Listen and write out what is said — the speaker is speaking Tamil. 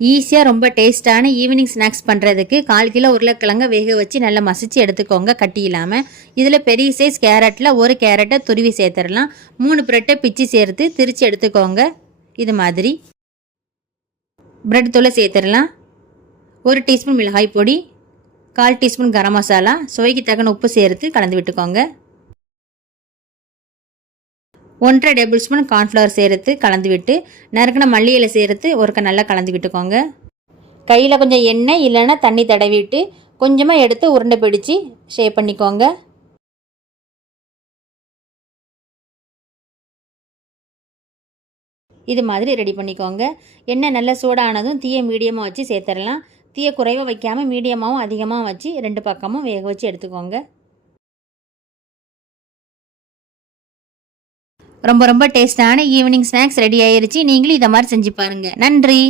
ஈஸியாக ரொம்ப டேஸ்ட்டான ஈவினிங் ஸ்நாக்ஸ் பண்ணுறதுக்கு 1/4 கிலோ உருளைக்கிழங்க வேக வச்சு நல்லா மசிச்சு எடுத்துக்கோங்க, கட்டி இல்லாமல். இதில் பெரிய சைஸ் கேரட்டில் 1 கேரட்டை துருவி சேர்த்துடலாம். 3 பிரெட்டை பிச்சு சேர்த்து திரித்து எடுத்துக்கோங்க. இது மாதிரி பிரெட் தூளை சேர்த்துடலாம். 1 டீஸ்பூன் மிளகாய் பொடி, 1/4 டீஸ்பூன் கரம் மசாலா, சுவைக்கு தக்கன உப்பு சேர்த்து கலந்து விட்டுக்கோங்க. 1/2 டேபிள் ஸ்பூன் கார்ன்ஃப்ளவர் சேர்த்து கலந்து விட்டு நறுக்கின மல்லி இலை சேர்த்து ஒருக்க நல்லா கலந்து விட்டுக்கோங்க. கையில் கொஞ்சம் எண்ணெய் இல்லைன்னா தண்ணி தடவிட்டு கொஞ்சமாக எடுத்து உருண்டை பிடிச்சி ஷேப் பண்ணிக்கோங்க. இது மாதிரி ரெடி பண்ணிக்கோங்க. எண்ணெய் நல்லா சூடானதும் தீயை மீடியமாக வச்சு சேர்த்துடலாம். தீயை குறைவாக வைக்காமல் மீடியமாகவும் அதிகமாக வச்சு 2 பக்கமும் வேக வச்சு எடுத்துக்கோங்க. ரொம்ப ரொம்ப டேஸ்டான ஈவினிங் ஸ்நாக்ஸ் ரெடி ஆயிருச்சு. நீங்களும் இதை மாதிரி செஞ்சு பாருங்கள். நன்றி.